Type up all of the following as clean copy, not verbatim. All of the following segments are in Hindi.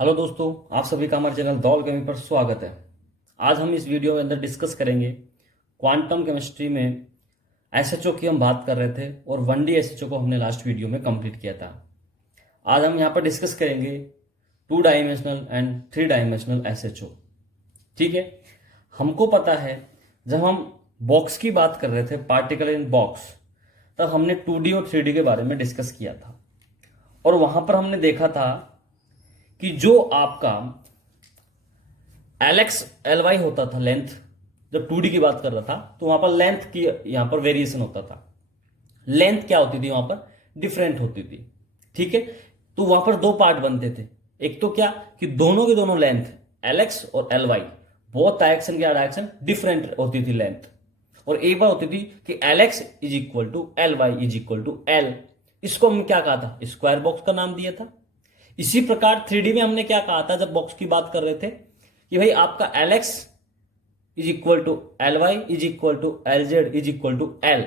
हेलो दोस्तों, आप सभी का हमारे चैनल दौल केमी पर स्वागत है। आज हम इस वीडियो के अंदर डिस्कस करेंगे क्वांटम केमिस्ट्री में एसएचओ की हम बात कर रहे थे और 1D एसएचओ को हमने लास्ट वीडियो में कंप्लीट किया था। आज हम यहाँ पर डिस्कस करेंगे 2 डायमेंशनल एंड 3 डायमेंशनल एसएचओ। ठीक है, हमको पता है जब हम बॉक्स की बात कर रहे थे, पार्टिकल इन बॉक्स, तब हमने 2D और 3D के बारे में डिस्कस किया था और वहां पर हमने देखा था कि जो आपका एलेक्स एल वाई होता था लेंथ, जब 2D की बात कर रहा था तो वहां पर लेंथ की यहां पर वेरिएशन होता था। लेंथ क्या होती थी वहां पर, डिफरेंट होती थी। ठीक है, तो वहां पर दो पार्ट बनते थे। एक तो क्या कि दोनों के दोनों लेंथ एलेक्स और एल वाई बहुत डायरेक्शन की डायरेक्शन डिफरेंट होती थी लेंथ, और एक बार होती थी कि L X is equal to L Y is equal to L. इसको हमने क्या कहा था, स्क्वायर बॉक्स का नाम दिया था। इसी प्रकार 3D में हमने क्या कहा था जब बॉक्स की बात कर रहे थे कि भाई आपका L X is equal to L Y is equal to L Z is equal to L.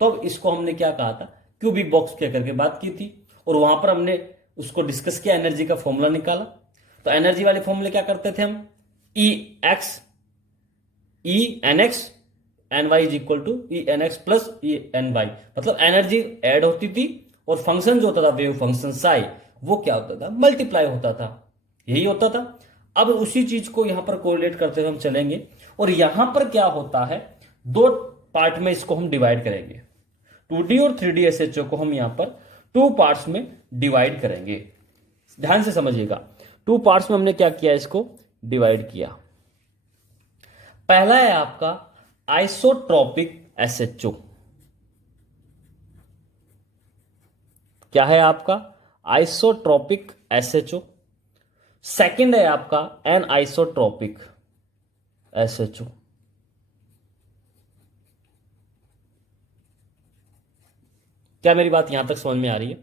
तो अब इसको हमने क्या कहा था, क्यूबिक बॉक्स क्या करके बात की थी और वहां पर हमने उसको डिस्कस किया, एनर्जी का फॉर्मूला निकाला। तो एनर्जी वाले फॉर्मूले क्या करते थे हम, E x E N x N Y is equal to E N x plus E N y, मतलब एनर्जी ऐड होती थी और फंक्शन जो होता था वेव फंक्शन साई वो क्या होता था, मल्टीप्लाई होता था। यही होता था। अब उसी चीज को यहां पर कोरिलेट करते हुए हम चलेंगे और यहां पर क्या होता है, दो पार्ट में इसको हम डिवाइड करेंगे। 2D और 3D एसएचओ को हम यहां पर 2 पार्ट्स में डिवाइड करेंगे। ध्यान से समझिएगा, 2 पार्ट्स में हमने क्या किया, इसको डिवाइड किया। पहला है आपका आइसोट्रॉपिक एसएचओ। क्या है आपका, आइसोट्रॉपिक एसएचओ। सेकंड है आपका एन आइसोट्रॉपिक एसएचओ। क्या मेरी बात यहां तक समझ में आ रही है?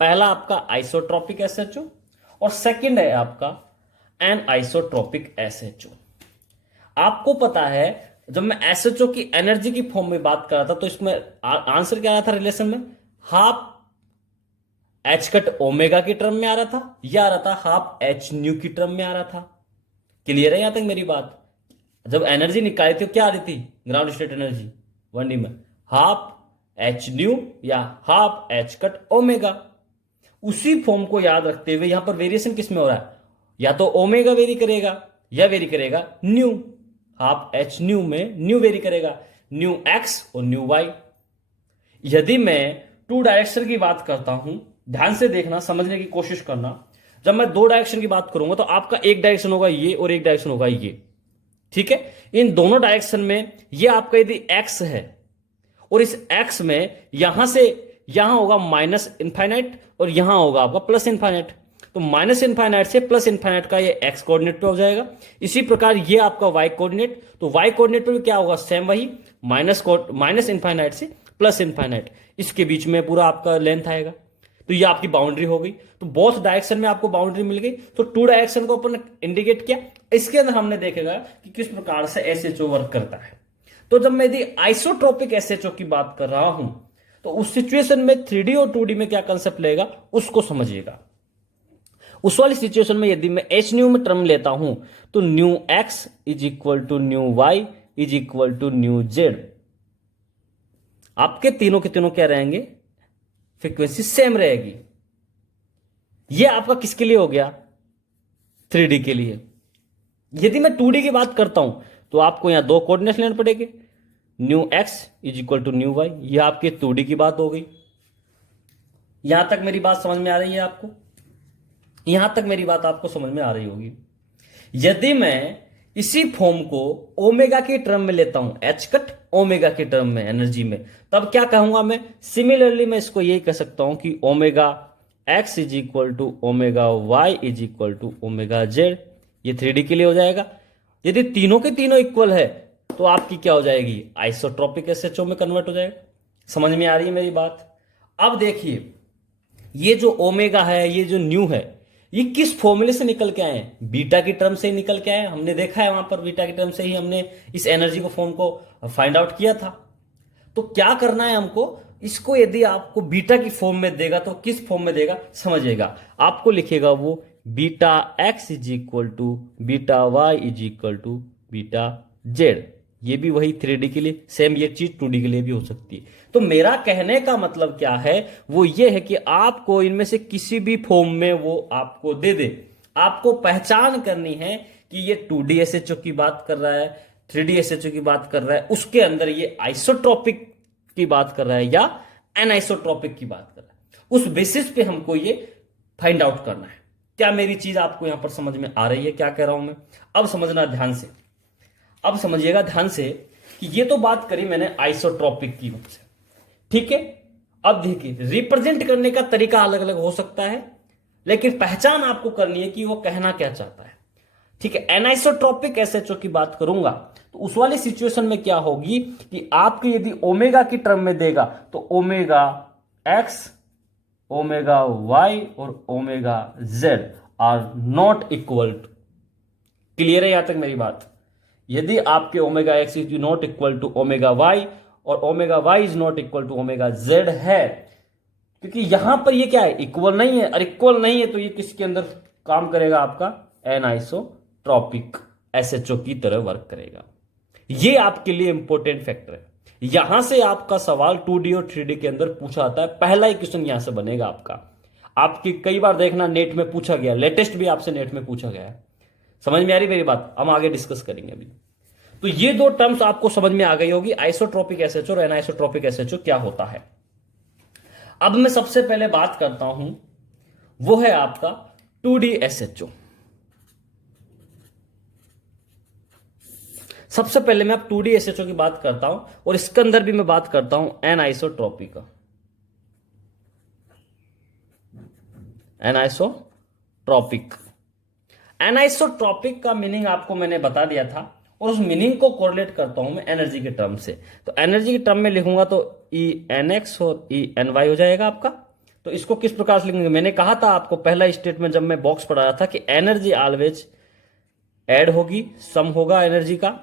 पहला आपका आइसोट्रॉपिक एसएचओ और सेकंड है आपका एन आइसोट्रॉपिक एसएचओ। आपको पता है जब मैं एसएचओ की एनर्जी की फॉर्म में बात कर रहा था तो इसमें आंसर क्या आ रहा था रिलेशन में, हाफ एच कट ओमेगा की टर्म में आ रहा था या आ रहा था हाफ एच न्यू की टर्म में आ रहा था। क्लियर है यहां तक मेरी बात? जब एनर्जी निकाली थी क्या आ रही थी, ग्राउंड स्टेट एनर्जी 1D में हाफ एच न्यू या हाफ एच कट ओमेगा। उसी फॉर्म को याद रखते हुए यहां पर वेरिएशन किस में हो रहा है, या तो ओमेगा वेरी करेगा या वेरी करेगा न्यू। हाफ एच न्यू में न्यू वेरी करेगा, न्यू एक्स और न्यू वाई। यदि मैं 2 डायरेक्शन की बात करता हूं, ध्यान से देखना, समझने की कोशिश करना। जब मैं 2 डायरेक्शन की बात करूंगा तो आपका एक डायरेक्शन होगा ये और एक डायरेक्शन होगा ये। ठीक है, इन दोनों डायरेक्शन में ये आपका यदि एक्स है और इस एक्स में यहां से यहां होगा माइनस इनफाइनाइट और यहां होगा आपका प्लस इनफाइनाइट, तो माइनस इनफाइनाइट से प्लस इनफाइनाइट का ये एक्स कोऑर्डिनेट पे हो जाएगा। इसी प्रकार ये आपका वाई कोऑर्डिनेट, तो वाई कोऑर्डिनेट पे भी क्या होगा, सेम वही माइनस इनफाइनाइट से प्लस इनफाइनाइट, इसके बीच में पूरा आपका लेंथ आएगा। तो ये आपकी बाउंड्री हो गई। तो बोथ डायरेक्शन में आपको बाउंड्री मिल गई। तो 2 डायरेक्शन को अपन इंडिकेट किया। इसके अंदर हमने देखेगा कि किस प्रकार से एसएचओ वर्क करता है। तो जब मैं यदि आइसोट्रोपिक एसएचओ की बात कर रहा हूं तो उस सिचुएशन में 3D और 2D में क्या कंसेप्ट लेगा उसको समझिएगा। उस वाली सिचुएशन में यदि मैं एच न्यू में टर्म लेता हूं तो new x is equal to new Y is equal to new Z. आपके तीनों के तीनों क्या रहेंगे, फ्रीक्वेंसी सेम रहेगी। यह आपका किसके लिए हो गया, 3D के लिए। यदि मैं 2D की बात करता हूं तो आपको यहां 2 कोऑर्डिनेट्स लेने पड़ेंगे, new x is equal to new Y. यह आपके 2D की बात हो गई। यहां तक मेरी बात समझ में आ रही है आपको? यहां तक मेरी बात आपको समझ में आ रही होगी। यदि मैं इसी फॉर्म को ओमेगा की टर्म में लेता हूं, एच कट ओमेगा की टर्म में एनर्जी में, तब क्या कहूंगा मैं, सिमिलरली मैं इसको यही कह सकता हूं कि omega x is equal to omega Y is equal to omega Z. ये 3D के लिए हो जाएगा। यदि तीनों के तीनों इक्वल है तो आपकी क्या हो जाएगी, आइसोट्रोपिक एसएचओ में कन्वर्ट हो जाएगा। समझ में आ रही है मेरी बात? अब देखिए, ये जो ओमेगा है, ये जो न्यू है, ये किस फॉर्मूले से निकल के आए हैं, बीटा की टर्म से ही निकल के आए। हमने देखा है वहां पर बीटा की टर्म से ही हमने इस एनर्जी को फॉर्म को फाइंड आउट किया था। तो क्या करना है हमको, इसको यदि आपको बीटा की फॉर्म में देगा तो किस फॉर्म में देगा समझिएगा। आपको लिखेगा वो beta X is equal to beta Y is equal to beta Z. ये भी वही 3D के लिए, सेम ये चीज 2D के लिए भी हो सकती है। तो मेरा कहने का मतलब क्या है, वो ये है कि आपको इनमें से किसी भी फॉर्म में वो आपको दे दे, आपको पहचान करनी है कि ये 2D SHO की बात कर रहा है, 3D SHO की बात कर रहा है, उसके अंदर ये आइसोट्रोपिक की बात कर रहा है या एनआइसोट्रोपिक की बात कर रहा है। उस बेसिस पे हमको ये फाइंड आउट करना है। क्या मेरी चीज आपको यहां पर समझ में आ रही है, क्या कह रहा हूं मैं? अब समझना ध्यान से, अब समझिएगा ध्यान से कि ये तो बात करी मैंने आइसोट्रोपिक की वजह से, ठीक है। अब देखिए, रिप्रेजेंट करने का तरीका अलग अलग हो सकता है, लेकिन पहचान आपको करनी है कि वो कहना क्या चाहता है, ठीक है। एनाइसोट्रोपिक एसएचओ की बात करूंगा तो उस वाली सिचुएशन में क्या होगी कि आपके यदि ओमेगा की टर्म में देगा तो ओमेगा एक्स, ओमेगा वाई और omega z are not equal to. Clear है यहां तक मेरी बात? यदि आपके omega x is not equal to omega y और omega Y is not equal to omega z है, क्योंकि यहां पर ये क्या है, इक्वल नहीं है, और इक्वल नहीं है तो ये किसके अंदर काम करेगा, आपका एनाइसोट्रॉपिक एसएचओ की तरह वर्क करेगा। ये आपके लिए इंपॉर्टेंट फैक्टर है। यहां से आपका सवाल 2D और 3D के अंदर पूछा आता है, पहला ही क्वेश्चन यहां से बनेगा आपका। आपकी कई बार देखना नेट में पूछा गया, लेटेस्ट भी आपसे नेट में पूछा गया है। समझ में आ रही मेरी बात? हम आगे डिस्कस करेंगे अभी। तो ये दो टर्म्स आपको समझ में आ गई होगी, आइसोट्रोपिक एसएचओ और एनाइसोट्रोपिक एसएचओ क्या होता है। अब मैं सबसे पहले बात करता हूं, वो है आपका 2D SHO। सबसे पहले मैं अब 2D SHO की बात करता हूं और इसके अंदर भी मैं बात करता हूं एनाइसोट्रोपिक का। एनाइसोट्रोपिक, एनाइसोट्रोपिक का मीनिंग आपको मैंने बता दिया था और उस मीनिंग को कोरिलेट करता हूं मैं एनर्जी के टर्म से। तो एनर्जी के टर्म में लिखूंगा तो ENX और ENY हो जाएगा आपका। तो इसको किस प्रकार से लिखेंगे, मैंने कहा था आपको पहला स्टेटमेंट जब मैं बॉक्स पढ़ा रहा था कि एनर्जी ऑलवेज ऐड होगी, सम होगा एनर्जी का,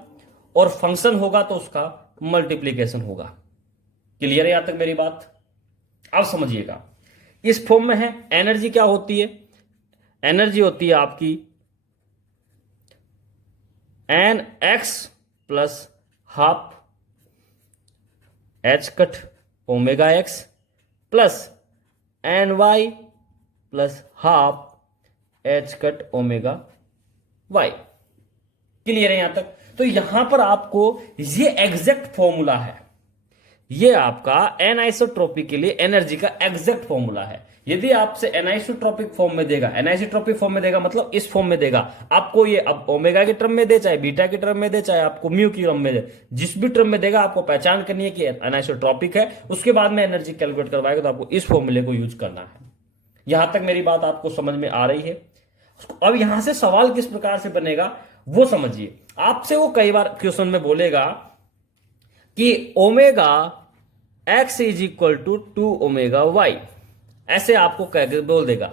और फंक्शन होगा तो उसका मल्टीप्लीकेशन होगा। क्लियर है यहां तक मेरी बात? अब समझिएगा, इस फॉर्म में है एनर्जी क्या होती है, एनर्जी होती है आपकी NX plus half H cut omega X plus NY plus half H cut omega Y. Clear है यहां तक? तो यहां पर आपको ये एग्जैक्ट फॉर्मूला है, ये आपका एनाइसोट्रोपिक के लिए एनर्जी का एग्जैक्ट फॉर्मूला है। यदि आपसे एनाइसोट्रोपिक फॉर्म में देगा, एनाइसोट्रोपिक फॉर्म में देगा मतलब इस फॉर्म में देगा आपको, ये अब ओमेगा की टर्म में दे, चाहे बीटा की टर्म में दे, चाहे आपको म्यू की टर्म में दे, जिस भी टर्म में देगा आपको पहचान करनी है कि एनाइसोट्रोपिक है। उसके बाद में एनर्जी कैलकुलेट करवाएगा तो आपको इस फॉर्मूले को यूज करना है। यहां तक मेरी बात आपको समझ में आ रही है? अब यहां से सवाल किस प्रकार से बनेगा वो समझिए। आपसे वो कई बार क्वेश्चन में बोलेगा कि omega x is equal to 2 omega Y, ऐसे आपको कह के बोल देगा।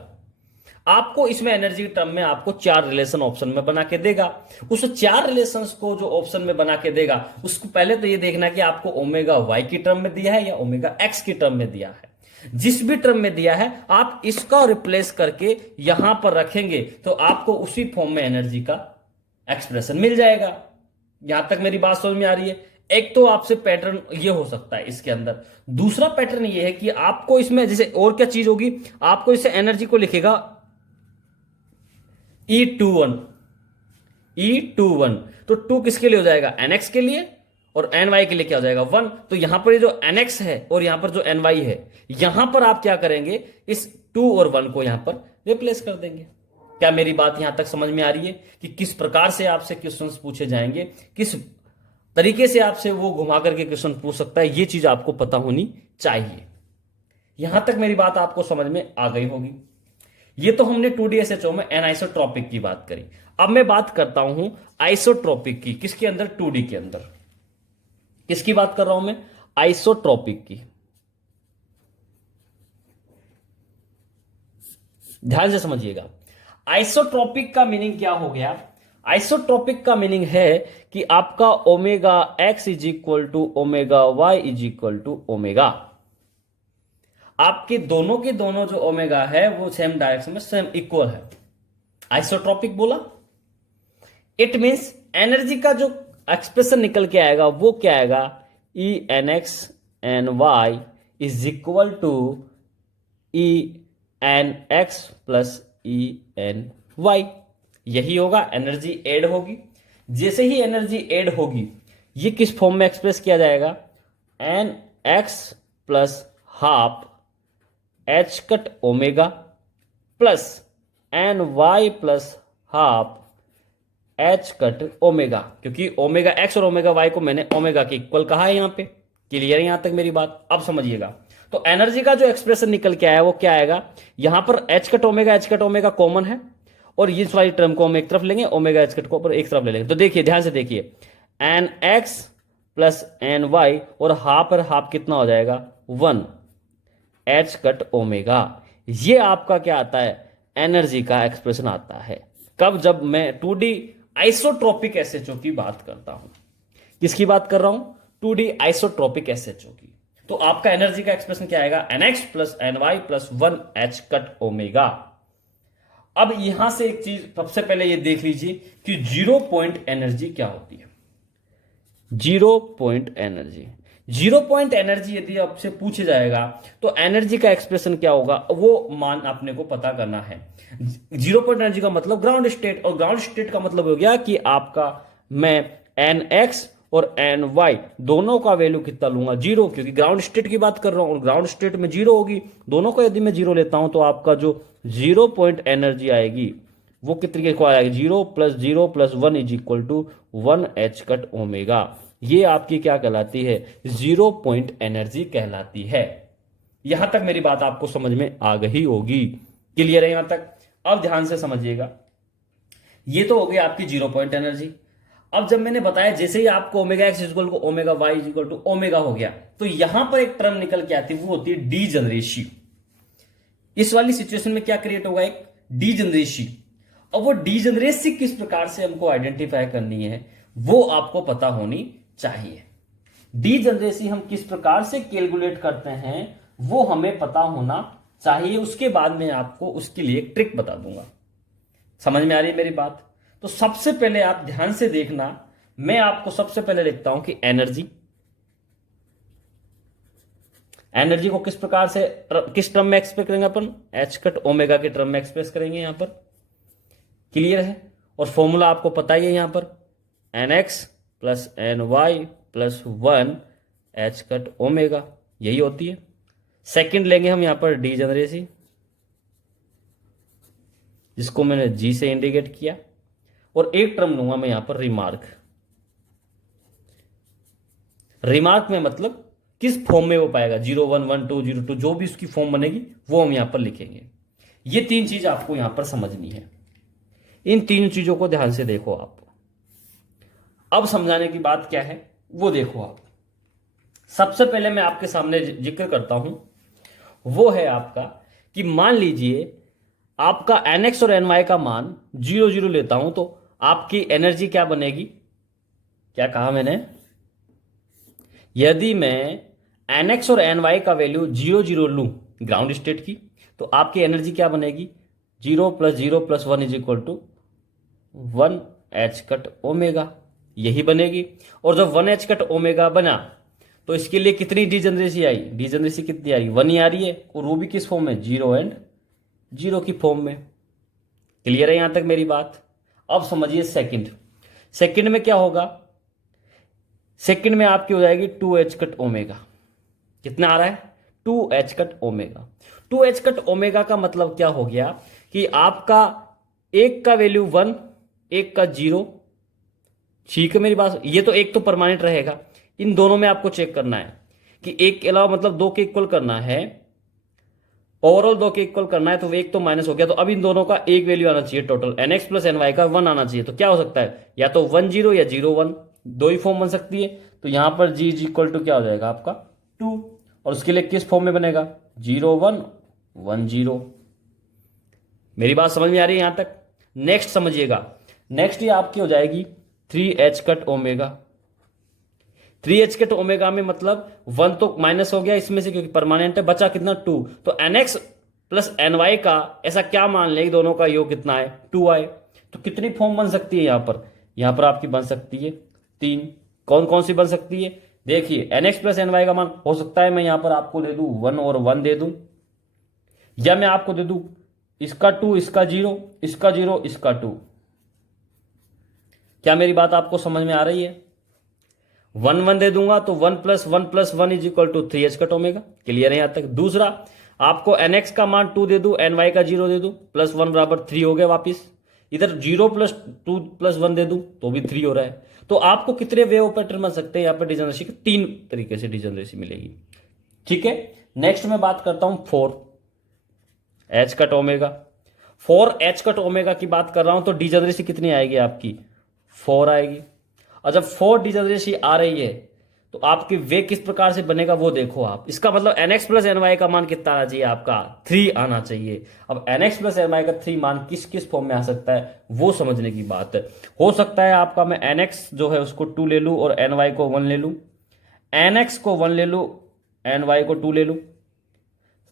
आपको इसमें एनर्जी टर्म में आपको 4 रिलेशन ऑप्शन में बना के देगा। उस 4 रिलेशंस को जो ऑप्शन में बना के देगा उसको पहले तो ये देखना कि आपको ओमेगा वाई की टर्म में दिया है या ओमेगा एक्स की टर्म में दिया है। जिस भी टर्म में दिया है आप इसका रिप्लेस करके यहां पर रखेंगे तो आपको उसी फॉर्म में एनर्जी का एक्सप्रेशन मिल जाएगा। यहां तक मेरी बात समझ में आ रही है? एक तो आपसे पैटर्न ये हो सकता है इसके अंदर। दूसरा पैटर्न ये है कि आपको इसमें जैसे और क्या चीज होगी, आपको इसे एनर्जी को लिखेगा E21, E21, तो 2 किसके लिए हो जाएगा, NX के लिए, और NY के लिए क्या हो जाएगा 1। तो यहां पर ये जो NX है और यहां पर जो NY है, यहां पर आप क्या करेंगे, इस 2 और 1 को यहां पर रिप्लेस कर देंगे। क्या मेरी बात यहां तक समझ में आ रही है कि किस प्रकार से आपसे क्वेश्चंस पूछे जाएंगे, किस तरीके से आपसे वो घुमा करके क्वेश्चन पूछ सकता है, ये चीज आपको पता होनी चाहिए। यहां तक मेरी बात आपको समझ में आ गई होगी। ये तो हमने 2D SHO में एनाइसोट्रोपिक की बात करी। अब मैं बात करता हूं आइसोट्रोपिक की। किसके अंदर, 2D के अंदर। किसकी बात कर रहा हूं मैं, आइसोट्रोपिक की। ध्यान से समझिएगा, आइसोट्रोपिक का मीनिंग क्या हो गया। आइसोट्रोपिक का मीनिंग है कि आपका omega x is equal to omega Y is equal to omega. आपके दोनों के दोनों जो ओमेगा है वो सेम डायरेक्शन में सेम इक्वल है। आइसोट्रॉपिक बोला, इट मीन्स एनर्जी का जो एक्सप्रेशन निकल के आएगा वो क्या आएगा, E N x N Y is equal to E N x plus E N Y. यही होगा, एनर्जी ऐड होगी। जैसे ही एनर्जी ऐड होगी ये किस फॉर्म में एक्सप्रेस किया जाएगा, N x plus half H cut omega plus N Y plus half H cut omega, क्योंकि ओमेगा एक्स और ओमेगा वाई को मैंने ओमेगा के इक्वल कहा है। यहां पे क्लियर है यहां तक मेरी बात? अब समझिएगा, तो एनर्जी का जो एक्सप्रेशन निकल के आया वो क्या आएगा, यहां पर एच कट ओमेगा कॉमन है और इस वाली टर्म को हम एक तरफ लेंगे, ओमेगा एच कट को ऊपर एक तरफ ले लेंगे। तो देखिए ध्यान से देखिए, N x plus N Y और हाफ और हाफ कितना हो जाएगा, 1 एच कट ओमेगा। ये आपका क्या आता है, एनर्जी का एक्सप्रेशन आता है। कब, जब मैं 2D आइसोट्रोपिक एसएचओ की बात करता हूं। किसकी बात कर रहा हूं, 2D आइसोट्रोपिक एसएचओ की। तो आपका एनर्जी का एक्सप्रेशन क्या आएगा, nx plus ny plus 1 H cut omega. अब यहां से एक चीज सबसे पहले ये देख लीजिए कि जीरो पॉइंट एनर्जी क्या होती है। जीरो पॉइंट एनर्जी यदि आपसे पूछा जाएगा तो एनर्जी का एक्सप्रेशन क्या होगा, वो मान अपने को पता करना है। जीरो पॉइंट एनर्जी का मतलब ग्राउंड स्टेट, और ग्राउंड स्टेट का मतलब हो गया कि आपका मैं एन एक्स और एन वाई दोनों का वैल्यू कितना लूंगा, 0, क्योंकि ग्राउंड स्टेट की बात कर रहा हूं और ग्राउंड स्टेट में 0 होगी। दोनों को यदि मैं 0 लेता हूं तो आपका जो जीरो पॉइंट एनर्जी आएगी वो कितने को आएगी, 0 plus 1 is equal to 1 H cut omega. ये आपकी क्या कहलाती है, जीरो पॉइंट एनर्जी कहलाती है। यहां तक मेरी बात आपको समझ में आ गई होगी, क्लियर है यहां तक? अब ध्यान से समझिएगा, ये तो हो गई आपकी जीरो पॉइंट एनर्जी। अब जब मैंने बताया जैसे ही आपको omega X equal to omega Y equal to omega हो गया, तो यहां पर एक टर्म निकल के आती है, वो होती है डीजनरेसी। इस वाली सिचुएशन में क्या क्रिएट होगा, एक डीजनरेसी। अब वो डीजनरेसी किस प्रकार से हमको आइडेंटिफाई करनी है वो आपको पता होनी चाहिए। डीजनरेसी हम किस प्रकार से कैलकुलेट करते हैं वो हमें पता होना चाहिए। उसके बाद में आपको उसके लिए एक ट्रिक बता दूंगा। समझ में आ रही है मेरी बात? तो सबसे पहले आप ध्यान से देखना, मैं आपको सबसे पहले लिखता हूं कि एनर्जी को किस प्रकार से, किस टर्म में एक्सप्रेस करेंगे अपन, एच कट ओमेगा के टर्म में एक्सप्रेस करेंगे यहां पर। क्लियर है? और फॉर्मूला आपको पता ही है यहां पर, N x plus N Y plus 1 H cut omega, यही होती है। सेकंड लेंगे हम यहां पर डीजनरेसी, जिसको मैंने जी से इंडिकेट किया, और एक टर्म लूंगा मैं यहां पर रिमार्क। रिमार्क में मतलब किस फॉर्म में वो पाएगा, 0 1 1 2 0 2, जो भी उसकी फॉर्म बनेगी वो हम यहां पर लिखेंगे। ये 3 चीज आपको यहां पर समझनी है। इन 3 चीजों को ध्यान से देखो आप। अब समझाने की बात क्या है वो देखो आप। सबसे पहले मैं आपके सामने जिक्र करता हूं, वो है आपका कि मान लीजिए आपका nx और ny का मान 0 0 लेता हूं तो आपकी एनर्जी क्या बनेगी, क्या कहा मैंने, यदि मैं nx और ny का वैल्यू 0 0 लूं ग्राउंड स्टेट की, तो आपकी एनर्जी क्या बनेगी, 0 plus 1 is equal to 1 H cut omega, यही बनेगी। और जब 1 एच कट ओमेगा बना तो इसके लिए कितनी डीजनरेसी आई, डीजनरेसी कितनी आई, 1 ही आ रही है, और वो भी किस फॉर्म में, 0 एंड 0 की फॉर्म में। क्लियर है यहां तक मेरी बात? अब समझिए सेकंड में क्या होगा, सेकंड में आपकी हो जाएगी 2 एच कट ओमेगा। कितना आ रहा है, 2 H cut omega. 2 H cut omega का मतलब क्या हो गया कि आपका एक का वैल्यू 1, एक का 0। ठीक है मेरी बात? ये तो एक तो परमानेंट रहेगा, इन दोनों में आपको चेक करना है कि एक के अलावा मतलब 2 के इक्वल करना है, ओवरऑल 2 के इक्वल करना है, तो एक तो माइनस हो गया। तो अब इन दोनों का एक वैल्यू आना चाहिए टोटल, nx प्लस ny का 1 आना चाहिए। तो क्या हो सकता है, या तो 1 0 या 0 1, दो ही फॉर्म बन सकती है। तो यहां पर g इज इक्वल टू क्या हो जाएगा आपका 2, और उसके लिए किस फॉर्म में बनेगा, 0 1 1 0। मेरी बात समझ में आ रही है यहां तक? नेक्स्ट समझिएगा, नेक्स्ट ये आपकी हो जाएगी 3 H cut omega. 3 H cut omega में मतलब 1 तो माइनस हो गया इसमें से क्योंकि परमानेंट है, बचा कितना 2। तो nx प्लस NY का ऐसा क्या मान लें, दोनों का योग कितना है 2I। तो कितनी फॉर्म बन सकती है यहां पर आपकी बन सकती है 3। कौन कौन सी बन सकती है, देखिए NX प्लस NY का मान हो सकता है मैं यहां पर आपको दे दूं 1 और 1 दे दूं, या मैं आपको दे दूं इसका 2 इसका 0 इसका 0 इसका 2। क्या मेरी बात आपको समझ में आ रही है? 1 1 दे दूंगा तो 1 plus 1 is equal to 3H cut omega. Clear है यहां तक? दूसरा आपको NX का मान 2 दे दूं, NY का 0 दे दूं, प्लस 1 बराबर 3 हो गया वापिस। इधर 0 प्लस 2 प्लस 1 दे दूं तो भी 3 हो रहा है। तो आपको कितने वेव पैटर्न बन सकते हैं यहां पर डिजनरेसी के? 3 तरीके से डिजनरेसी मिलेगी। ठीक है, नेक्स्ट मैं बात करता हूं 4H cut omega. 4H cut omega की बात कर रहा हूं तो डिजनरेसी कितनी आएगी आपकी? 4 आएगी। और जब 4 डिजनरेसी आ रही है तो आपकी वे किस प्रकार से बनेगा वो देखो आप। इसका मतलब NX प्लस NY का मान कितना आना चाहिए आपका? 3 आना चाहिए। अब NX प्लस NY का 3 मान किस किस फॉर्म में आ सकता है वो समझने की बात है। हो सकता है आपका मैं NX जो है उसको 2 ले लूं और NY को 1 ले लूं, NX को 1 ले लूं, NY को 2 ले लूं,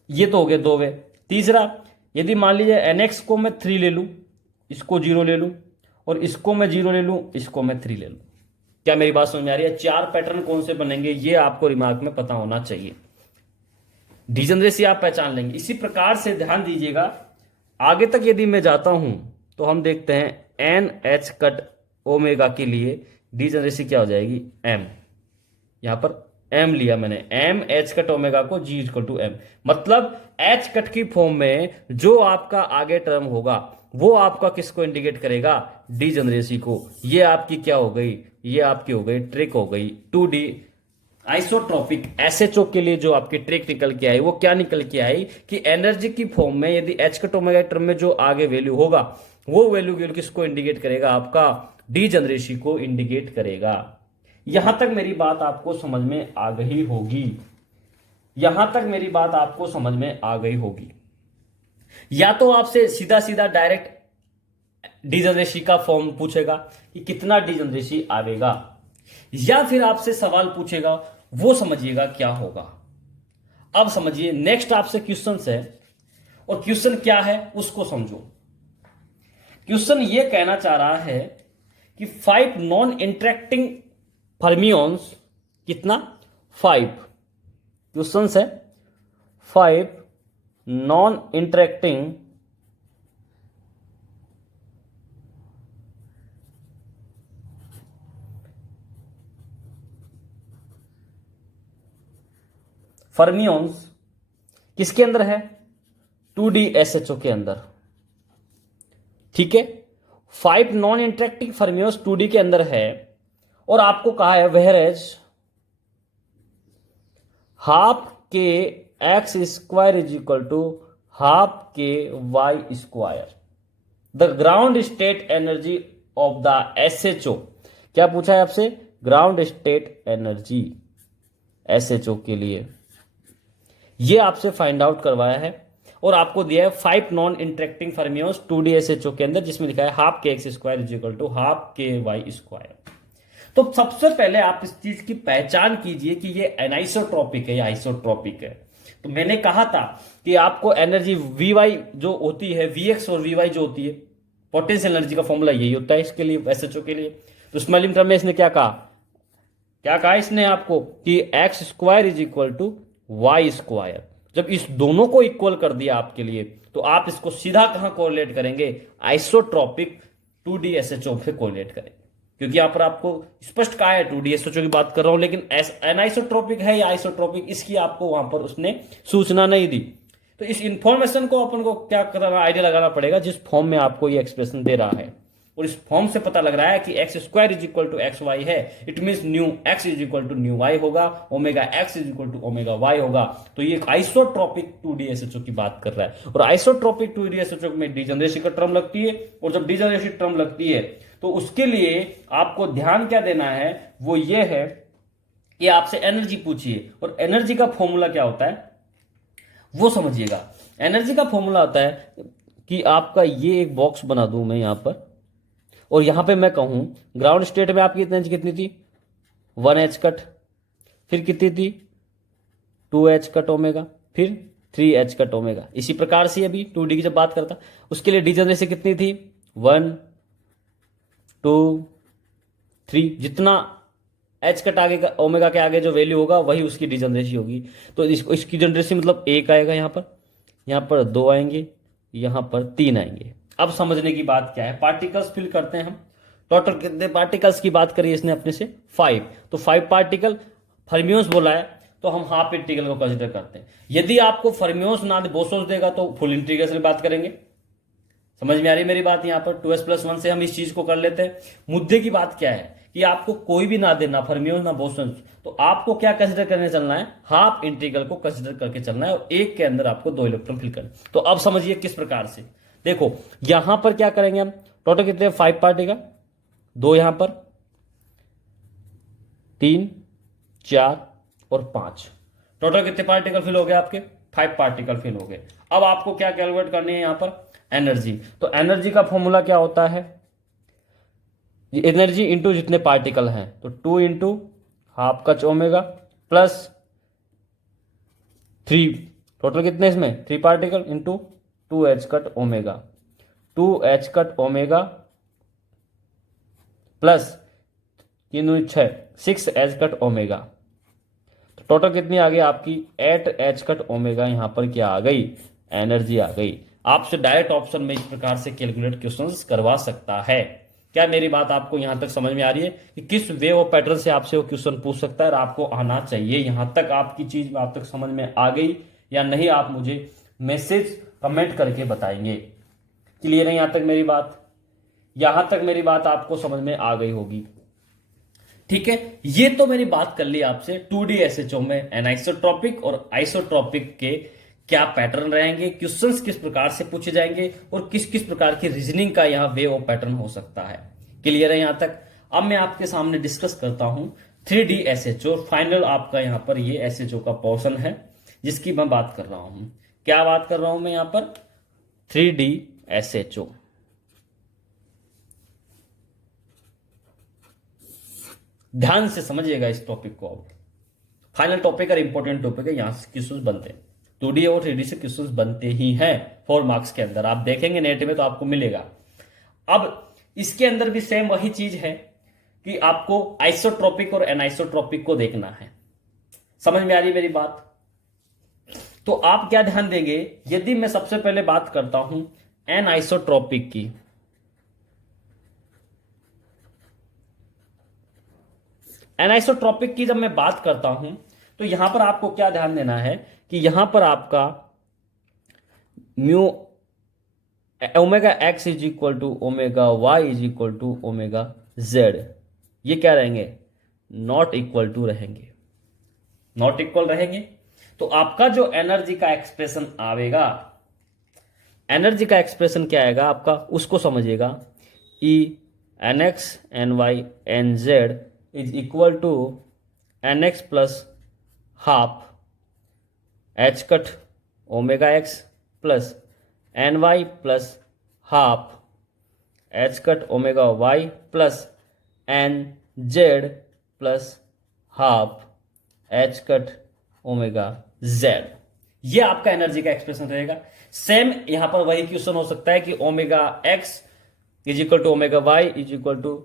ये तो हो गए 2 वे। तीसरा, यदि मान लीजिए NX को मैं 3 ले लूं, इसको 0 ले लूं, और इसको मैं 0 ले लूं, इसको मैं 3 ले लूं। क्या मेरी बात समझ में आ रही है? 4 पैटर्न कौन से बनेंगे ये आपको रिमार्क में पता होना चाहिए। डिजनरेसी आप पहचान लेंगे। इसी प्रकार से ध्यान दीजिएगा, आगे तक यदि मैं जाता हूं तो हम देखते हैं NH कट ओमेगा के लिए डिजनरेसी क्या हो जाएगी? M। यहां पर M लिया मैंने, MH कट ओमेगा को G इक्वल टू M। मतलब H कट की फॉर्म में जो आपका आगे टर्म होगा वो आपका किसको इंडिकेट करेगा? डिजनरेसी को। ये आपकी क्या हो गई? ये आपकी हो गई ट्रिक, हो गई 2D आइसोट्रोपिक SHO के लिए जो आपकी ट्रिक निकल के आई वो क्या निकल के आई कि एनर्जी की फॉर्म में यदि H कट ओमेगा टर्म में जो आगे वैल्यू होगा वो वैल्यू किसको इंडिकेट करेगा? आपका डिजनरेसी को इंडिकेट करेगा। यहां तक मेरी बात आपको समझ में आ गई होगी। यहां तक मेरी बात आपको समझ में आ गई होगी। या तो आपसे सीधा सीधा डायरेक्ट डिजनरेसी का फॉर्म पूछेगा कि कितना डिजनरेसी आवेगा, या फिर आपसे सवाल पूछेगा, वो समझिएगा क्या होगा। अब समझिए नेक्स्ट आपसे क्वेश्चन है, और क्वेश्चन क्या है उसको समझो। क्वेश्चन ये कहना चाह रहा है कि 5 नॉन इंटरेक्टिंग फर्मियंस, कितना? 5। क्वेश्चन है 5 नॉन इंटरेक्टिंग फर्मियंस किसके अंदर है? 2D SHO के अंदर। ठीक है, 5 नॉन इंटरेक्टिंग फर्मियंस 2D के अंदर है, और आपको कहा है whereas half K x square is equal to half K y square the ground state energy of the SHO। क्या पूछा है आपसे? ग्राउंड स्टेट एनर्जी SHO के लिए ये आपसे फाइंड आउट करवाया है, और आपको दिया है 5 non interacting fermions 2D SHO के अंदर, जिसमें लिखा है half K x square is equal to half K y square. तो सबसे पहले आप इस चीज की पहचान कीजिए कि ये एनाइसोट्रॉपिक है या आइसोट्रॉपिक है। तो मैंने कहा था कि आपको एनर्जी Vy जो होती है, Vx और Vy जो होती है, पोटेंशियल एनर्जी का फॉर्मूला यही होता है इसके लिए, SHO के लिए। तो स्मॉल टर्म में इसने क्या कहा? क्या कहा इसने आपको कि x square is equal to Y square. जब इस दोनों को इक्वल कर दिया आपके लिए तो आप इसको सीधा कहां कोरिलेट करेंगे? आइसोट्रॉपिक 2D SHO से कोरिलेट करेंगे, क्योंकि यहां पर आपको स्पष्ट कहा है 2D SHO की बात कर रहा हूं, लेकिन एनाइसोट्रॉपिक है या आइसोट्रॉपिक इसकी आपको वहां पर उसने सूचना नहीं दी। तो इस इंफॉर्मेशन को अपन को क्या करना, आइडिया लगाना पड़ेगा जिस फॉर्म में आपको ये एक्सप्रेशन दे रहा है, और इस फॉर्म से पता लग रहा है कि x square is equal to x y है, it mean nu x is equal to new y होगा, omega x is equal to omega y होगा। तो ये आइसोट्रॉपिक 2D SHO की बात कर रहा है, और आइसोट्रॉपिक 2D SHO में डिजनरेसी का टर्म लगती है, और जब डिजनरेसी टर्म लगती है तो उसके लिए आपको ध्यान क्या देना है, वो ये है कि आपसे एनर्जी पूछिए, और एनर्जी का फॉर्मूला क्या होता है वो समझिएगा। एनर्जी का फॉर्मूला होता है कि आपका ये एक बॉक्स बना दूं मैं यहां पर, और यहां पे मैं कहूं ग्राउंड स्टेट में आपकी एनर्जी कितनी थी? 1H कट, फिर कितनी थी? 2H कट ओमेगा, फिर 3h कट ओमेगा। इसी प्रकार से अभी 2D की जब बात करता, उसके लिए डिजनरेसी कितनी थी, 1 2 3, जितना एच कट आगे का ओमेगा के आगे जो वैल्यू होगा वही उसकी डिजनरेसी होगी। तो इसको इसकी जनरेसी मतलब 1 आएगा, यहाँ पर 2 आएंगे, यहाँ पर 3 आएंगे। अब समझने की बात क्या है, पार्टिकल्स फिल करते हैं हम। टोटल कितने पार्टिकल्स की बात करिए इसने अपने से, 5। तो 5 पार्टिकल फर्मियोन्स बोला है तो हम हाफ इंटीग्रल को कंसिडर करते हैं। यदि आपको फर्मियोन्स ना दे, बोसोन्स देगा तो फुल इंटीग्रल की बात करेंगे। समझ में आ रही मेरी बात, यहाँ पर 2s+1 से हम इस चीज को कर लेते हैं। मुद्दे की बात क्या है कि आपको कोई भी ना देना, फर्मियोन्स ना बोसोन्स, तो आपको क्या कंसिडर करने चलना है, हाफ इंटीग्रल को कंसिडर करके चलना है और एक के अंदर आपको 2 इलेक्ट्रॉन फिल करना। तो अब समझिए किस प्रकार से, देखो यहां पर क्या करेंगे हम, टोटल कितने 5 पार्टिकल, 2 यहां पर, 3 4 और 5, टोटल कितने पार्टिकल फिल हो गए आपके, 5 पार्टिकल फिल हो गए। अब आपको क्या कैलकुलेट करनी है यहां पर, एनर्जी। तो एनर्जी का फॉर्मूला क्या होता है, एनर्जी इंटू जितने पार्टिकल हैं, तो 2 इंटू हाफ कच ओमेगा प्लस 3, टोटल कितने इसमें 3 particle into 2h cut omega, 2h cut omega plus 3 6 6h cut omega. तो टोटल कितनी आ गई आपकी 8h कट ओमेगा। यहां पर क्या आ गई, एनर्जी आ गई। आपसे डायरेक्ट ऑप्शन में इस प्रकार से कैलकुलेट क्वेश्चंस करवा सकता है। क्या मेरी बात आपको यहां तक समझ में आ रही है कि किस वे और पैटर्न से आपसे वो क्वेश्चन पूछ सकता है और आपको आना चाहिए। यहां तक आपकी चीज आप तक समझ में आ गई या नहीं, आप मुझे मैसेज कमेंट करके बताएंगे। क्लियर है यहां तक मेरी बात, यहां तक मेरी बात आपको समझ में आ गई होगी। ठीक है, ये तो मेरी बात कर ली आपसे 2D एसएचओ में एनाइसोट्रॉपिक और आइसोट्रॉपिक के क्या पैटर्न रहेंगे, क्वेश्चंस किस प्रकार से पूछे जाएंगे और किस किस प्रकार की रीजनिंग का यहाँ वे और पैटर्न हो सकता है। क्लियर है यहां तक। अब मैं आपके सामने डिस्कस करता हूं 3D एसएचओ। फाइनल आपका यहां पर ये एसएचओ का पोर्शन है जिसकी मैं बात कर रहा हूं। क्या बात कर रहा हूं मैं यहां पर, 3D एसएचओ। ध्यान से समझिएगा इस टॉपिक को। अब फाइनल टॉपिक और इंपॉर्टेंट टॉपिक है, यहां से क्वेश्चंस बनते हैं 2D और 3D से क्वेश्चंस बनते ही हैं 4 मार्क्स के अंदर। आप देखेंगे नेट में तो आपको मिलेगा। अब इसके अंदर भी सेम वही चीज है कि आपको आइसोट्रॉपिक और एनाइसोट्रॉपिक को देखना है। समझ में आ रही मेरी बात। तो आप क्या ध्यान देंगे, यदि मैं सबसे पहले बात करता हूं एनाइसोट्रॉपिक की, एनाइसोट्रॉपिक की जब मैं बात करता हूं तो यहां पर आपको क्या ध्यान देना है कि यहां पर आपका mu omega x is equal to omega Y is equal to omega Z, ये क्या रहेंगे, नॉट इक्वल टू रहेंगे, नॉट इक्वल रहेंगे। तो आपका जो एनर्जी का एक्सप्रेशन आएगा, एनर्जी का एक्सप्रेशन क्या आएगा आपका, उसको समझिएगा। E N x N Y N Z is equal to N x plus half H cut omega X plus N Y plus half H cut omega Y plus N Z plus half H cut omega Z. ये आपका एनर्जी का एक्सप्रेशन रहेगा। सेम यहां पर वही क्वेश्चन हो सकता है कि omega x is equal to omega Y is equal to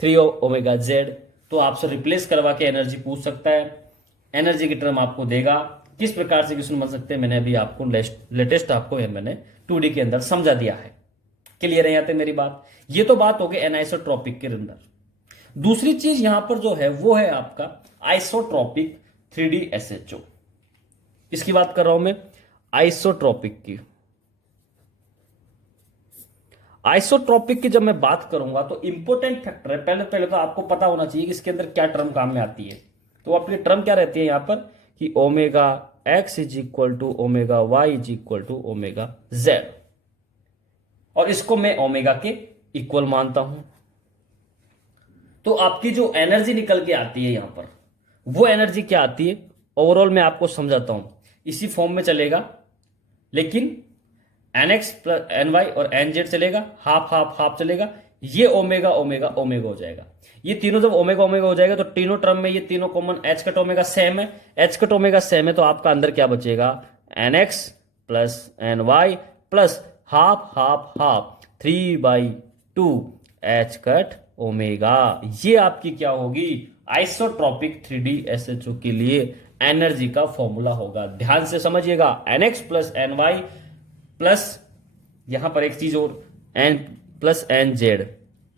3 omega Z, तो आपसे रिप्लेस करवा के एनर्जी पूछ सकता है। एनर्जी की टर्म आपको देगा। किस प्रकार से क्वेश्चन बन सकते हैं मैंने अभी आपको लेटेस्ट आपको मैंने 2D के अंदर समझा दिया है। क्लियर है यहां तक मेरी बात। ये तो बात हो गई एनाइसोट्रॉपिक के अंदर। दूसरी चीज यहां पर जो है वो है आपका आइसोट्रॉपिक 3D एसएचओ। किसकी बात कर रहा हूं मैं, आइसोट्रॉपिक की। आइसोट्रॉपिक की जब मैं बात करूंगा तो इंपॉर्टेंट फैक्टर है, पहले तो आपको पता होना चाहिए कि इसके अंदर क्या टर्म काम में आती है। तो आपकी टर्म क्या रहती है यहां पर कि omega x is equal to omega Y is equal to omega Z, और इसको मैं ओमेगा के इक्वल मानता हूं। तो आपकी जो एनर्जी निकल के आती है यहां पर, वो एनर्जी क्या आती है, ओवरऑल मैं आपको समझाता हूं। इसी फॉर्म में चलेगा, लेकिन N x plus N Y और एन जेड चलेगा, हाफ हाफ हाफ चलेगा। ये ओमेगा ओमेगा ओमेगा हो जाएगा। ये तीनों जब ओमेगा ओमेगा हो जाएगा तो तीनों टर्म में ये तीनों common H cut omega same है। एच कट ओमेगा सेम है तो आपका अंदर क्या बचेगा, NX plus NY plus half half half 3/2 H cut omega. ये आपकी क्या होगी, आइसोट्रॉपिक 3D SHO के लिए एनर्जी का फॉर्मूला होगा। ध्यान से समझिएगा, NX प्लस NY प्लस यहां पर एक चीज और N plus NZ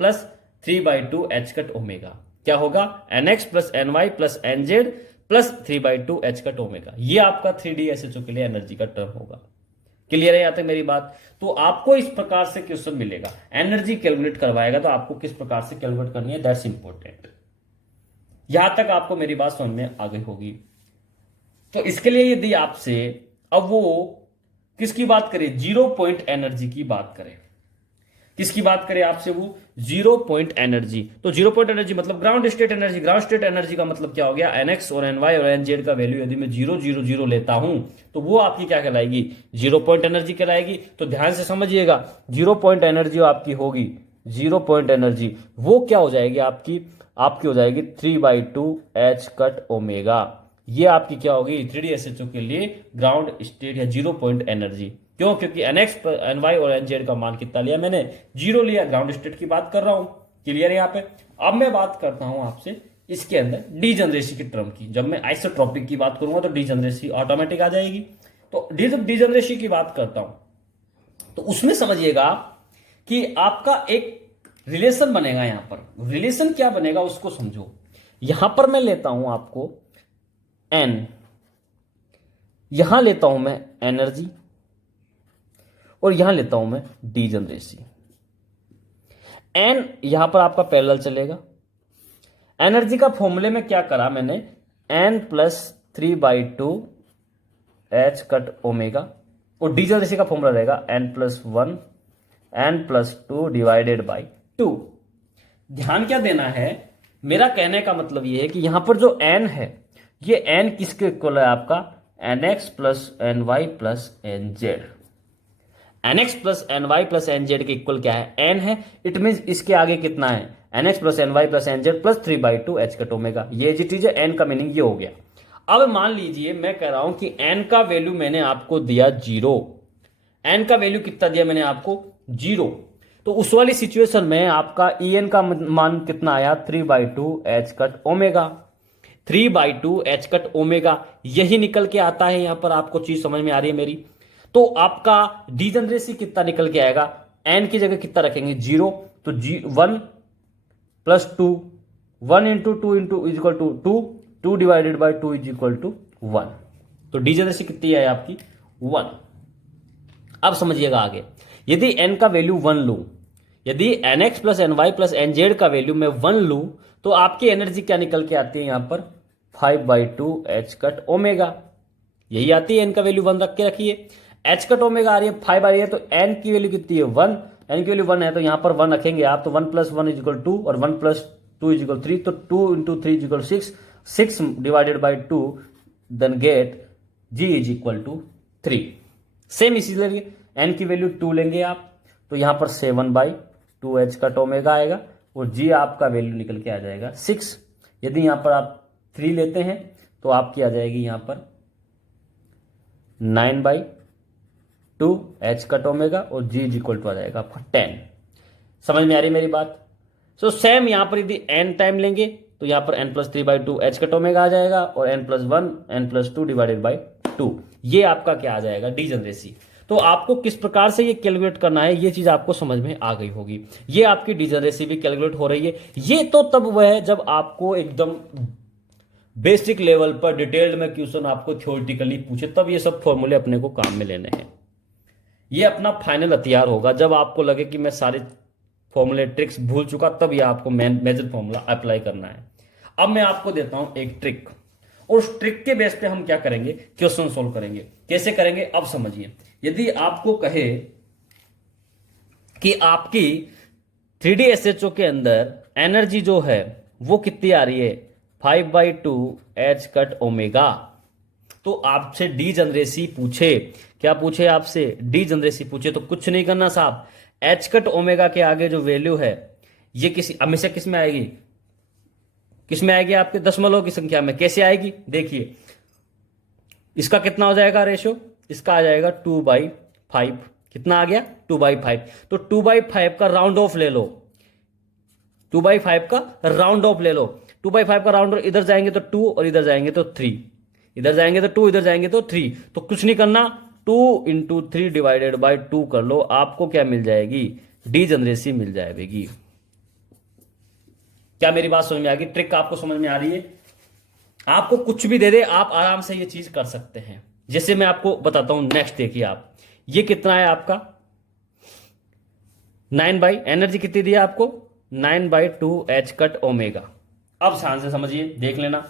plus 3/2 H cut omega. क्या होगा, NX plus NY plus NZ plus 3/2 H cut omega. ये आपका 3D SHO के लिए एनर्जी का टर्म होगा। क्लियर है यहां तक मेरी बात? तो आपको इस प्रकार से क्वेश्चन मिलेगा, एनर्जी कैलकुलेट करवाएगा तो आपको किस प्रकार से कैलकुलेट करनी है, दैट्स इंपॉर्टेंट। यहां तक आपको मेरी बात समझ में आ गई होगी। तो इसके लिए यदि आपसे अब वो किसकी बात करें, जीरो पॉइंट एनर्जी की बात करें, किसकी बात करें आपसे, वो जीरो पॉइंट एनर्जी। तो जीरो पॉइंट एनर्जी मतलब ground state energy. Ground state energy का मतलब क्या हो गया, NX और NY और NZ का वैल्यू यदि मैं 0 0 0 लेता हूं तो वो आपकी क्या कहलाएगी, जीरो पॉइंट एनर्जी कहलाएगी। तो ध्यान से समझिएगा, जीरो पॉइंट एनर्जी आपकी होगी, जीरो पॉइंट एनर्जी वो क्या हो जाएगी आपकी हो जाएगी 3/2 H कट ओमेगा। ये आपकी क्या होगी 3D SHO के लिए ग्राउंड स्टेट या जीरो पॉइंट एनर्जी। क्यों, क्योंकि NX NY और NZ का मान कितना लिया मैंने, 0 लिया, ग्राउंड स्टेट की बात कर रहा हूं। क्लियर है यहाँ पे? अब मैं बात करता हूं आपसे इसके अंदर डीजनरेसी की टर्म की। जब मैं आइसोट्रॉपिक की बात करूंगा तो डीजनरेसी ऑटोमेटिक आ जाएगी। तो डीजनरेसी की बात करता हूं तो उसमें समझिएगा कि आपका एक रिलेशन बनेगा। यहां पर रिलेशन क्या बनेगा उसको समझो। यहां पर मैं लेता हूं आपको N, यहां लेता हूं मैं एनर्जी और यहां लेता हूं मैं डीजनरेसी। N यहां पर आपका पैरेलल चलेगा। एनर्जी का फॉर्मूले में क्या करा मैंने, N plus 3/2 H cut omega, और डीजनरेसी का फॉर्मूला रहेगा N plus 1 N plus 2 divided by 2। ध्यान क्या देना है, मेरा कहने का मतलब यह है कि यहां पर जो N है ये N किसके इक्वल है आपका, NX plus NY plus NZ। NX plus NY plus NZ के इक्वल क्या है, N है। इट मीन इसके आगे कितना है, NX plus NY plus NZ plus 3/2 H cut omega. ये जी चीज है, N का मीनिंग ये हो गया। अब मान लीजिए मैं कह रहा हूं कि N का वैल्यू मैंने आपको दिया 0। N का वैल्यू कितना दिया मैंने आपको, 0। तो उस वाली सिचुएशन में आपका En का मान कितना आया, 3/2 H cut omega. 3/2 H cut omega यही निकल के आता है। यहां पर आपको चीज समझ में आ रही है मेरी? तो आपका डीजनरेसी कितना निकल के आएगा, N की जगह कितना रखेंगे, 0। तो 1 plus 2, 1 into 2 into is equal to 2, 2 divided by 2 is equal to 1। तो डीजनरेसी कितनी है आपकी, 1। अब समझिएगा आगे, यदि N का वैल्यू 1 लू, यदि NX plus NY plus NZ का वैल्यू मैं 1 लू तो आपकी एनर्जी क्या निकल के आती है यहां पर, 5/2 H कट ओमेगा। यही आती है, N का वैल्यू 1 रख के रखिए। H कट ओमेगा आ रही है 5 आ रही है, तो N की वैल्यू कितनी है, 1। N की वैल्यू 1 है तो यहां पर 1 रखेंगे आप, तो 1 प्लस 1 इज इक्वल 2 और 1 प्लस 2 इज इक्वल 3। तो 2 into 3 is equal 6, 6 divided by 2, then get G is equal to 3। Same इसीलिए N की वैल्यू 2 लेंगे आप, तो यहां पर 7/2 H कट ओमेगा आएगा और G आपका वैल्यू निकल के आ जाएगा 6। यदि यहां पर आप 3 लेते हैं तो आपकी आ जाएगी यहां पर 9/2 H कट ओमेगा और G इज इक्वल टू आ जाएगा आपका 10। समझ में आ रही मेरी बात? सो सेम यहां पर यदि N टाइम लेंगे तो यहां पर N plus 3/2 H cut omega आ जाएगा और N plus 1 N plus 2 divided by 2। ये आपका क्या आ जाएगा, डीजनरेसी। तो आपको किस प्रकार से ये कैलकुलेट करना है ये चीज आपको समझ में आ गई होगी। ये आपकी डीजनरेसी भी कैलकुलेट हो रही है। ये तो तब वह है जब आपको एकदम बेसिक लेवल पर डिटेल्ड में क्वेश्चन आपको थ्योरेटिकली पूछे, तब ये सब फॉर्मूले अपने को काम में लेने हैं। ये अपना फाइनल हथियार होगा जब आपको लगे कि मैं सारे फॉर्मूले ट्रिक्स भूल चुका, तब ये आपको मेजर फॉर्मूला अप्लाई करना है। अब मैं आपको देता हूं एक ट्रिक, और उस ट्रिक के बेस पे हम क्या करेंगे, क्वेश्चन सोल्व करेंगे। कैसे करेंगे अब समझिए। यदि आपको कहे कि आपकी 3D SHO के अंदर एनर्जी जो है वो कितनी आ रही है, 5/2 H कट ओमेगा, तो आपसे डीजनरेसी पूछे, क्या पूछे आपसे, डीजनरेसी पूछे, तो कुछ नहीं करना साहब, H कट ओमेगा के आगे जो वैल्यू है ये किसी हमेशा किस में आएगी, किस में आएगी, आपके दशमलव की संख्या में। कैसे आएगी देखिए, इसका कितना हो जाएगा रेशियो, इसका आ जाएगा 2/5। कितना आ गया? 2/5। तो 2/5 का राउंड ऑफ ले लो, 2/5 का राउंड ऑफ ले लो। 2/5 का राउंड ऑफ, इधर जाएंगे तो 2 और इधर जाएंगे तो 3, इधर जाएंगे तो 2, इधर जाएंगे तो 3। तो कुछ नहीं करना, 2 इंटू 3 डिवाइडेड बाई 2 कर लो, आपको क्या मिल जाएगी? डीजनरेसी मिल जाएगी। क्या मेरी बात समझ में आ गई? ट्रिक आपको समझ में आ रही है? आपको कुछ भी दे दे, आप आराम से ये चीज कर सकते हैं। जैसे मैं आपको बताता हूं, नेक्स्ट देखिए आप, ये कितना है आपका 9 एनर्जी कितनी दी है आपको? 9/2 एच कट ओमेगा। अब ध्यान से समझिए, देख लेना।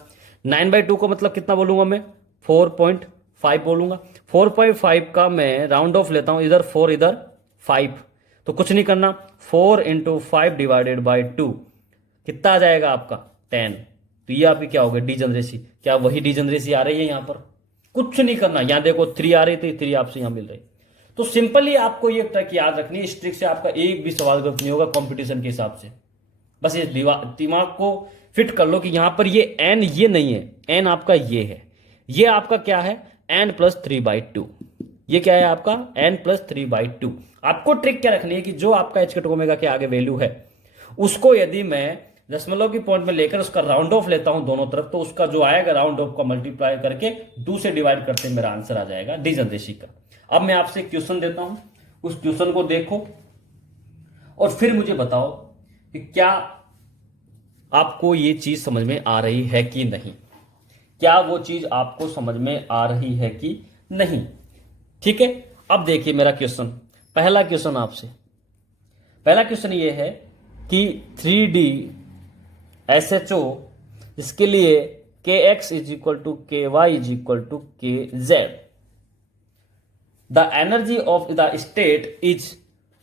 9/2 को मतलब कितना बोलूंगा मैं? 4.5 बोलूंगा। 4.5 का मैं राउंड ऑफ लेता हूं, इधर 4 इधर 5, तो कुछ नहीं करना, 4 इंटू 5 डिवाइडेड बाई 2 कितना आ जाएगा आपका? 10। तो ये आपकी क्या हो गई? डीजनरेसी। क्या वही डीजनरेसी आ रही है यहां पर? कुछ नहीं करना, यहां देखो 3 आ रही थी, 3 आपसे यहां मिल रही। तो सिंपली आपको ये ट्रिक याद रखनी है। इस ट्रिक से आपका एक भी सवाल गलत नहीं होगा कंपटीशन के हिसाब से। बस ये दिमाग को फिट कर लो कि यहां पर ये एन ये नहीं है, एन आपका ये है, ये आपका क्या है? N plus 3/2। ये क्या है आपका? N plus 3/2। आपको ट्रिक क्या रखनी है कि जो आपका एच कट ओमेगा के आगे वैल्यू है, उसको यदि मैं दशमलव की पॉइंट में लेकर उसका राउंड ऑफ लेता हूं दोनों तरफ, तो उसका जो आएगा राउंड ऑफ का मल्टीप्लाई करके 2 से डिवाइड करते मेरा आंसर आ जाएगा डीजनरेसी का। अब मैं आपसे क्वेश्चन देता हूं, उस क्वेश्चन को देखो और फिर मुझे बताओ कि क्या आपको ये चीज समझ में आ रही है कि नहीं। क्या वो चीज आपको समझ में आ रही है कि नहीं? ठीक है, अब देखिए मेरा क्वेश्चन, पहला क्वेश्चन आपसे, पहला क्वेश्चन ये है कि 3D SHO इसके लिए kx is equal to ky is equal to kz, the energy of the state is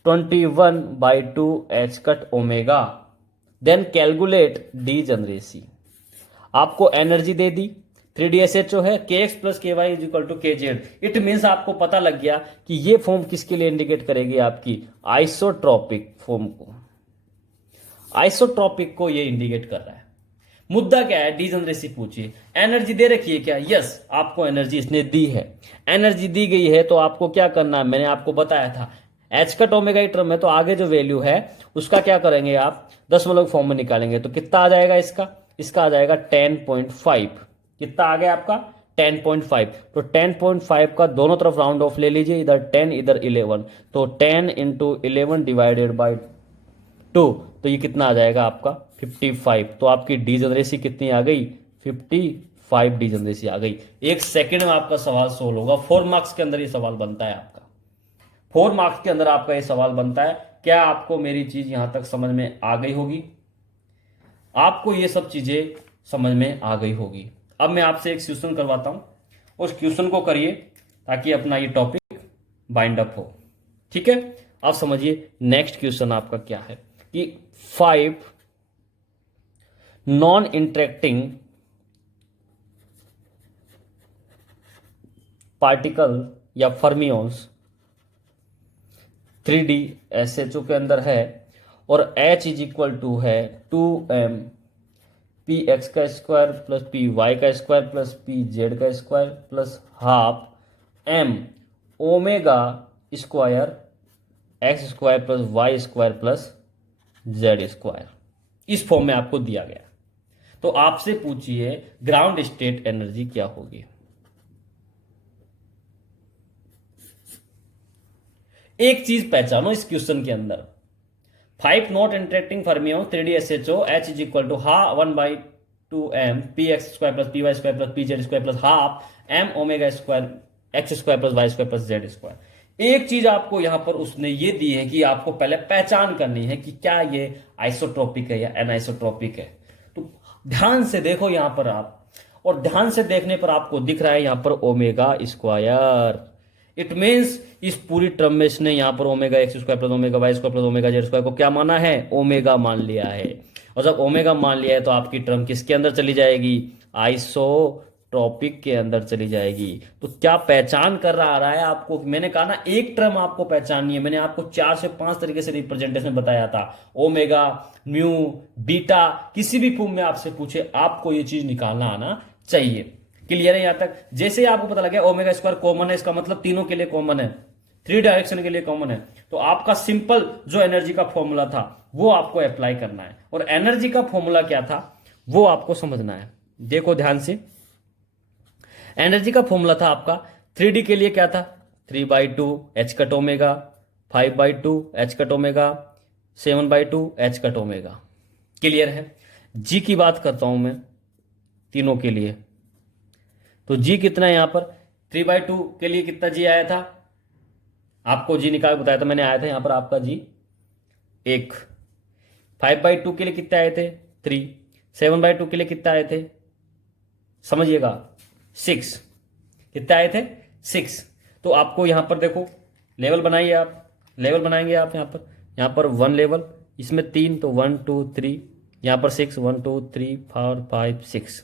21/2 H cut omega, then calculate degeneracy. आपको एनर्जी दे दी, 3D SHO है, kx plus ky is equal to kz। It means आपको पता लग गया कि ये फॉर्म किसके लिए इंडिकेट करेगी? आपकी आइसोट्रॉपिक फॉर्म को, आइसोट्रॉपिक को ये इंडिकेट कर रहा है। मुद्दा क्या है? डीजनरेसी पूछिए। एनर्जी दे रखी है क्या? यस, आपको एनर्जी इसने दी है। एनर्जी दी गई है तो आपको क्या करना है? मैंने आपको बताया था, एच कट ओमेगा टर्म है तो आगे जो वैल्यू है उसका क्या करेंगे आप? दशमलव फॉर्म में निकालेंगे। तो कितना आ जाएगा इसका? इसका आ जाएगा 10.5। कितना आ गया आपका? 10.5। तो 10.5 का दोनों तरफ राउंड ऑफ ले लीजिए, इधर 10 इधर 11, तो 10 इंटू 11 डिवाइडेड बाई 2, तो ये कितना आ जाएगा आपका? 55। तो आपकी डीजनरेसी कितनी आ गई? 55 डीजनरेसी आ गई। एक सेकंड में आपका सवाल सोल्व होगा। 4 मार्क्स के अंदर ये सवाल बनता है आपका, 4 मार्क्स के अंदर आपका ये सवाल बनता है। क्या आपको मेरी चीज यहां तक समझ में आ गई होगी? आपको ये सब चीजें समझ में आ गई होगी। अब मैं आपसे एक क्वेश्चन करवाता हूं, उस क्वेश्चन को करिए ताकि अपना ये टॉपिक बाइंड अप हो। ठीक है, अब समझिए नेक्स्ट क्वेश्चन आपका क्या है कि 5 नॉन इंटरेक्टिंग पार्टिकल या फर्मियंस 3D SHO के अंदर है और H इज इक्वल टू है 2m px का स्क्वायर प्लस py का स्क्वायर प्लस pz का square plus half m omega square X square plus Y square plus Z square, इस फॉर्म में आपको दिया गया। तो आपसे पूछिए ग्राउंड स्टेट एनर्जी क्या होगी? एक चीज पहचानो इस क्वेश्चन के अंदर, 5 not interacting fermion 3D SHO H is equal to 1/2m px square plus py square plus pz square plus half m omega square X square plus Y square plus Z square. एक चीज आपको यहां पर उसने ये दी है कि आपको पहले पहचान करनी है कि क्या ये आइसोट्रोपिक है या एनाइसोट्रोपिक है। तो ध्यान से देखो यहां पर आप, और ध्यान से देखने पर आपको दिख रहा है यहां पर ओमेगा स्क्वायर। इट मीन्स इस पूरी टर्म में इसने यहां पर omega X square plus omega Y square plus omega Z square को क्या माना है? ओमेगा मान लिया है। और जब ओमेगा मान लिया है तो आपकी टर्म किसके अंदर चली जाएगी? आइसोट्रोपिक के अंदर चली जाएगी। तो क्या पहचान कर रहा है आपको? मैंने कहा ना एक टर्म आपको पहचाननी है। मैंने आपको 4 से 5 तरीके से रिप्रेजेंटेशन बताया था, ओमेगा, म्यू, बीटा, किसी भी फॉर्म में आपसे पूछे आपको ये चीज निकालना आना चाहिए। क्लियर है यहां तक? जैसे ही आपको पता लगे ओमेगा स्क्वायर कॉमन है, इसका मतलब तीनों के लिए कॉमन है, 3 डायरेक्शन के लिए कॉमन है, तो आपका सिंपल जो एनर्जी का फॉर्मूला था वो आपको अप्लाई करना है। और एनर्जी का फॉर्मूला क्या था वो आपको समझना है। देखो ध्यान से, एनर्जी का फॉर्मूला था आपका 3D के लिए क्या था, 3/2 h cut omega, 5/2 h cut omega, 7/2 h cut omega. Clear है? जी की बात करता हूं मैं तीनों के लिए, तो जी कितना है यहां पर, 3/2 के लिए कितना जी आया था, आपको जी निकाल बताया था मैंने, आया था यहां पर आपका जी 1। 5/2 के लिए कितने आए थे, 3। 7/2 के लिए कितने आए थे, समझिएगा 6। कितने आए थे, 6। तो आपको यहां पर देखो लेवल बनाइए आप, लेवल बनाएंगे आप यहां पर 1 लेवल, इसमें 3 तो 1 2 3, यहां पर 6 1 2 3 4 5 6।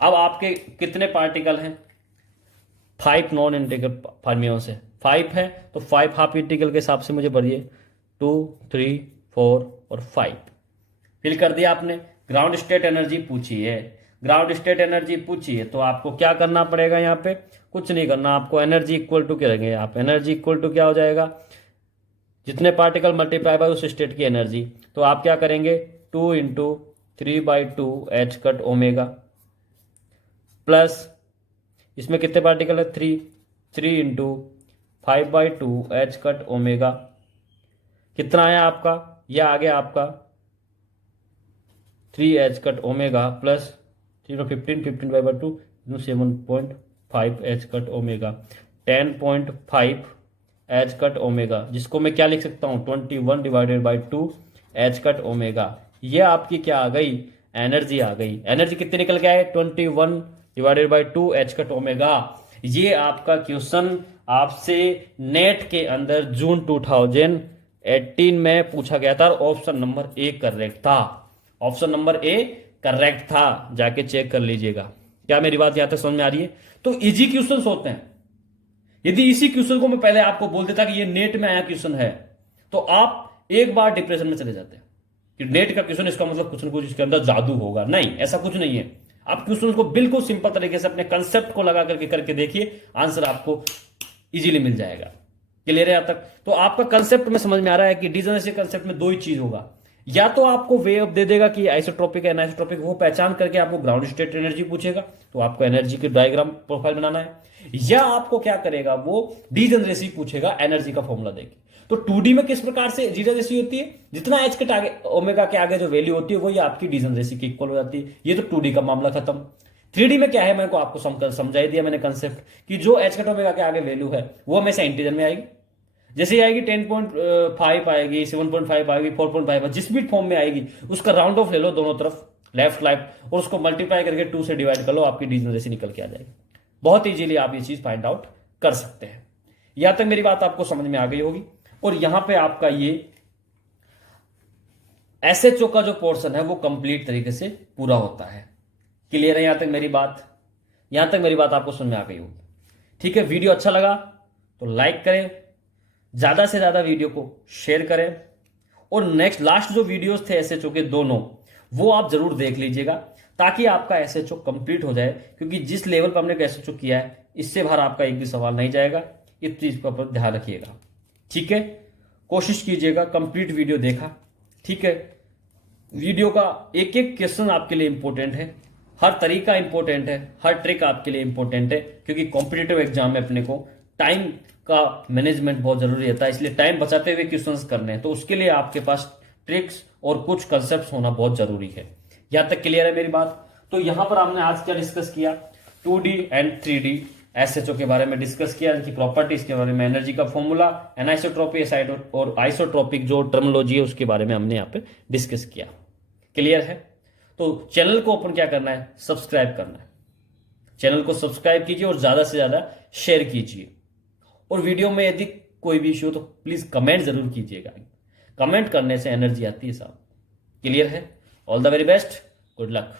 अब आपके कितने पार्टिकल हैं, 5 नॉन इंटीग्रल फर्मियों से 5 है, तो 5 हाफ इंटीग्रल के हिसाब से मुझे बढ़िए 2 3 4 और 5 फिल कर दिया आपने। ग्राउंड स्टेट एनर्जी पूछी है, ग्राउंड स्टेट एनर्जी पूछी है, तो आपको क्या करना पड़ेगा, यहाँ पे कुछ नहीं करना आपको, एनर्जी इक्वल टू क्या रखेंगे आप, एनर्जी इक्वल टू क्या हो जाएगा, जितने पार्टिकल मल्टीप्लाई बाय उस स्टेट की एनर्जी। तो आप क्या करेंगे, 2 into 3/2 h cut omega plus इसमें कितने पार्टिकल है, 3 इंटू 5/2 h कट ओमेगा, कितना आया आपका, यह आ गया आपका 3 h cut omega plus 15 15/2 7.5 h cut omega 10.5 h cut omega, जिसको मैं क्या लिख सकता हूं 21/2 h कट ओमेगा। ये आपकी क्या आ गई, एनर्जी आ गई। एनर्जी कितनी निकल के आए, 21/2 h कट ओमेगा। ये आपका क्वेश्चन आपसे नेट के अंदर जून 2018 में पूछा गया था, ऑप्शन नंबर ए करेक्ट था, ऑप्शन नंबर ए करेक्ट था, जाके चेक कर लीजिएगा। क्या मेरी बात यहां तक समझ में आ रही है? तो इजी क्वेश्चन होते हैं, यदि इसी क्वेश्चन को मैं पहले आपको बोल देता कि ये नेट में आया क्वेश्चन है, तो आप एक बार डिप्रेशन में चले जाते हैं कि नेट का क्वेश्चन इसका मतलब कुछ ना कुछ इसके अंदर जादू होगा। नहीं, ऐसा कुछ नहीं है। आप क्वेश्चन को बिल्कुल सिंपल तरीके से अपने कंसेप्ट को लगा करके देखिए, आंसर आपको इजीली मिल जाएगा। क्लियर है यहां तक? तो आपका कंसेप्ट में समझ में आ रहा है कि डिजनरेसी कंसेप्ट में दो ही चीज होगा, या तो आपको वे ऑफ दे देगा कि आइसोट्रोपिक है एनाइसोट्रोपिक, वो पहचान करके आपको ग्राउंड स्टेट एनर्जी पूछेगा, तो आपको एनर्जी की डायग्राम प्रोफाइल बनाना है, या आपको क्या करेगा वो डीजनरेसी पूछेगा, एनर्जी का फॉर्मूला देगी। तो 2D में किस प्रकार से डीजनरेसी होती है, जितना एच के आगे ओमेगा के आगे जो वैल्यू होती है वही आपकी डीजनरेसी की इक्वल हो जाती है। ये तो 2D का मामला खत्म। 3D में क्या है, मैंने आपको समझाई दिया मैंने कंसेप्ट, कि जो एच कट ओमेगा के आगे वैल्यू है वो हमेशा इंटीजर में आएगी। जैसे आएगी 10.5 आएगी, 7.5 आएगी, 4.5, जिस भी फॉर्म में आएगी उसका राउंड ऑफ ले लो दोनों तरफ, लेफ्ट राइट, और उसको मल्टीप्लाई करके 2 से डिवाइड कर लो, आपकी डीजनरेसी निकल के आ जाएगी। बहुत इजीली आप ये चीज फाइंड आउट कर सकते हैं। यहां तक मेरी बात आपको समझ में आ गई होगी। और यहां पे आपका ये एसएचओ का जो पोर्शन है वो कंप्लीट तरीके से पूरा होता है। क्लियर है यहां तक मेरी बात? यहां तक मेरी बात आपको समझ में आ गई होगी। ठीक है, वीडियो अच्छा लगा तो लाइक करें, ज्यादा से ज्यादा वीडियो को शेयर करें, और नेक्स्ट लास्ट जो वीडियोस थे एसएचओ के दोनों, वो आप जरूर देख लीजिएगा, ताकि आपका एसएचओ कंप्लीट हो जाए। क्योंकि जिस लेवल पर हमने एसएचओ किया है, इससे बाहर आपका एक भी सवाल नहीं जाएगा। इस चीज पर ध्यान रखिएगा। ठीक है, कोशिश कीजिएगा कंप्लीट वीडियो देखा। ठीक है, वीडियो का एक एक क्वेश्चन आपके लिए इंपॉर्टेंट है, हर तरीका इंपॉर्टेंट है, हर ट्रिक आपके लिए इंपॉर्टेंट है, क्योंकि कॉम्पिटिटिव एग्जाम में अपने को टाइम का मैनेजमेंट बहुत जरूरी रहता है, इसलिए टाइम बचाते हुए क्वेश्चंस करने हैं। तो उसके लिए आपके पास ट्रिक्स और कुछ कंसेप्ट होना बहुत जरूरी है। यहां तक क्लियर है मेरी बात? तो यहां पर हमने आज क्या डिस्कस किया, 2D एंड 3D एसएचओ के बारे में डिस्कस किया, इनकी प्रॉपर्टीज के बारे में, एनर्जी का फॉर्मूला, एनाइसोट्रोपी और आइसोट्रोपिक जो टर्मिनोलॉजी है उसके बारे में हमने यहाँ पे डिस्कस किया। क्लियर है? तो चैनल को अपन क्या करना है, सब्सक्राइब करना है। चैनल को सब्सक्राइब कीजिए और ज्यादा से ज्यादा शेयर कीजिए। और वीडियो में यदि कोई भी इश्यू हो तो प्लीज कमेंट जरूर कीजिएगा, कमेंट करने से एनर्जी आती है साहब। क्लियर है? All the very best, good luck.